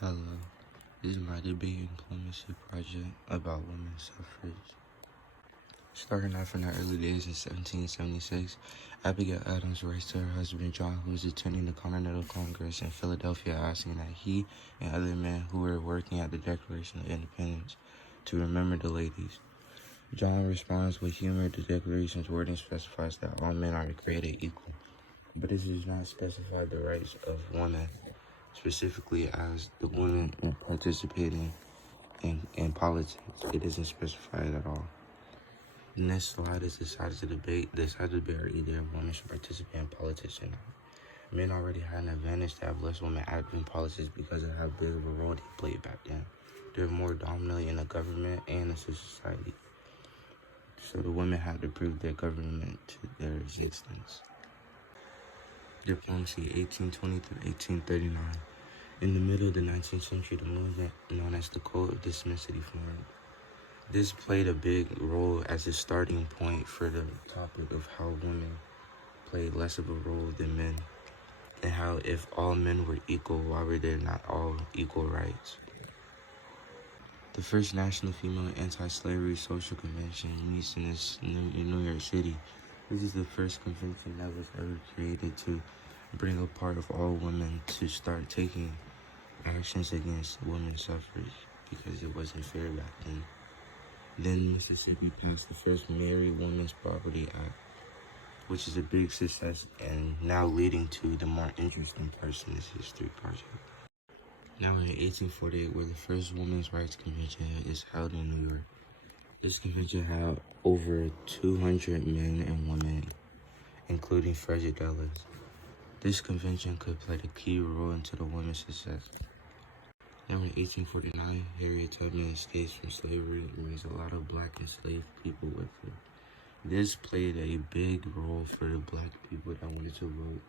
Hello, this is my debate and diplomacy project about women's suffrage. Starting off in the early days in 1776, Abigail Adams writes to her husband John, who was attending the Continental Congress in Philadelphia, asking that he and other men who were working at the Declaration of Independence to remember the ladies. John responds with humor. The Declaration's wording specifies that all men are created equal, but this does not specify the rights of women, specifically as the women participating in politics. It isn't specified at all. The next slide is the sides of the debate. The sides of the debate are either women should participate in politics or not. Men already had an advantage to have less women active in politics because of how big of a role they played back then. They're more dominant in the government and in society. So the women had to prove their government to their existence. Diplomacy, 1820 through 1839. In the middle of the 19th century, the movement known as the Code of Dismissity formed. This played a big role as a starting point for the topic of how women played less of a role than men, and how if all men were equal, why were there not all equal rights? The first National Female Anti-Slavery Social Convention meets in New York City. This is the first convention that was ever created to bring a part of all women to start taking actions against women's suffrage because it wasn't fair back then. Then Mississippi passed the first Married Women's Property Act, which is a big success and now leading to the more interesting parts in this history project. Now in 1848, where the first Women's Rights Convention is held in New York. This convention had over 200 men and women, including Frederick Douglass. This convention could play a key role into the women's success. Now in 1849, Harriet Tubman escapes from slavery and brings a lot of black enslaved people with her. This played a big role for the black people that wanted to vote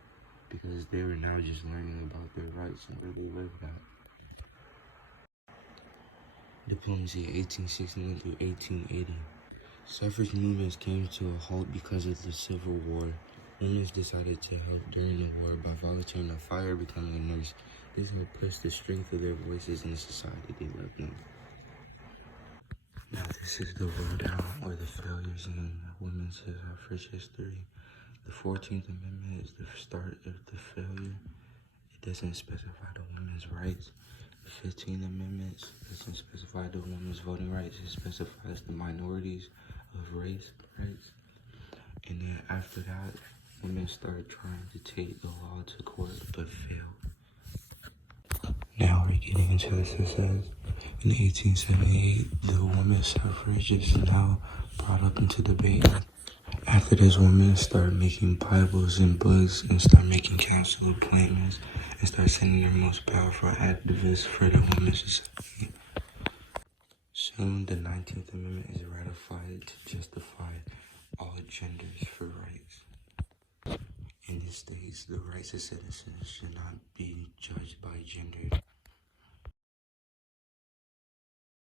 because they were now just learning about their rights and where they lived at. Diplomacy, 1869 through 1880. Suffrage movements came to a halt because of the Civil War. Women decided to help during the war by volunteering to fire or becoming a nurse. This helped push the strength of their voices in the society they lived in. Now this is the rundown or the failures in women's suffrage history. The 14th Amendment is the start of the failure. It doesn't specify the women's rights. The 15th Amendment doesn't specify the women's voting rights. It specifies the minorities of race rights. And then after that, women started trying to take the law to court, but failed. Now we're getting into the success. In 1878, the women's suffrage is now brought up into debate. After this, women start making Bibles and books and start making council appointments and start sending their most powerful activists for the women's society. Soon, the 19th Amendment is ratified to justify all genders for rights. In this states, the rights of citizens should not be judged by gender.